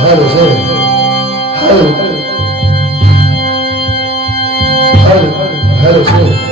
Hello sir, hello hello hello sir.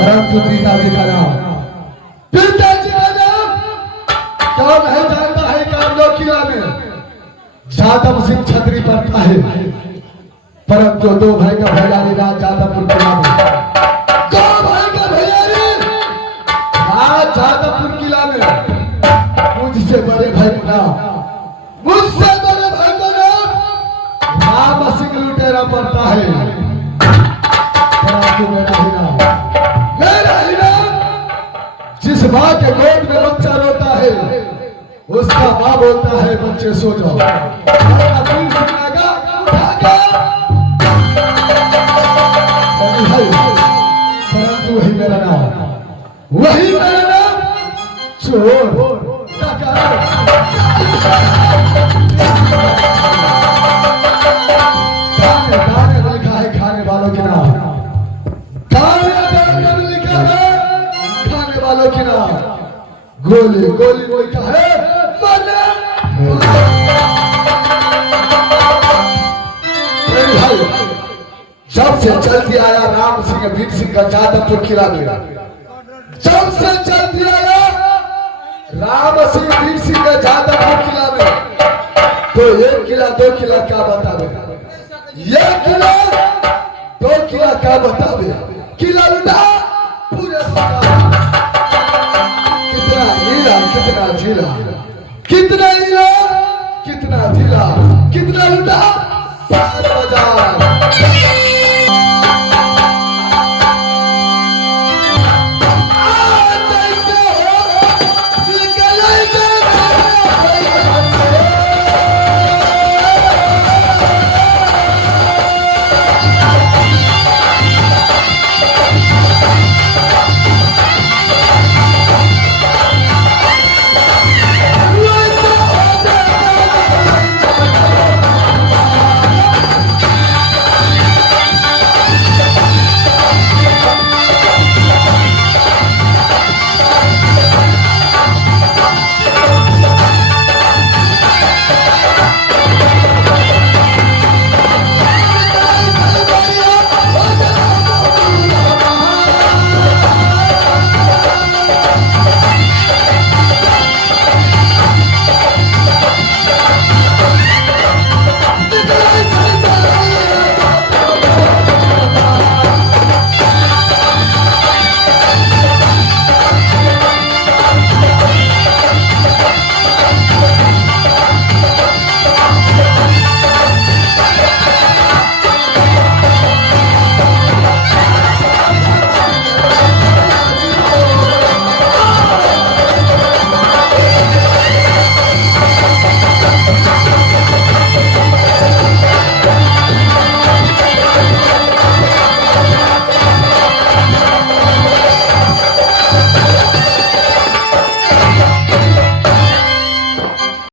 परंतु पिताजी का नाम कौन है जानता है? कामलोक किला में जादव सिंह छतरी पड़ता है, परंतु दो भाई का भैयारी राज जादवपुर किला में, दो भाई का भैयारी राज जादवपुर किला में। मुझसे बड़े भाई का नाम, मुझसे बड़े भाई का नाम राम सिंह लुटेरा पड़ता है, परंतु मेरा ही नाम जिस माँ के गोद में बच्चा रोता है उसका माँ बोलता है बच्चे सो जाओ। परंतु वही मेरा नाम, वही मेरा नाम चोर। दाने में लिखा है खाने वालों के नाम, दाने में लिखा है खाने वालों के नाम। गोली गोली कोई का है जब से चलती आया राम सिंह वीर सिंह का जादवपुर किला में, जब से चलती आया राम सिंह वीर सिंह का जादवपुर किला में, तो एक किला दो किला क्या बतावेगा? ये किला दो किला क्या बतावे? किला लुटा पूरे कितना हीरा कितना झीला, कितना हीरा कितना झीला, कितना लुटा 7 बाजार।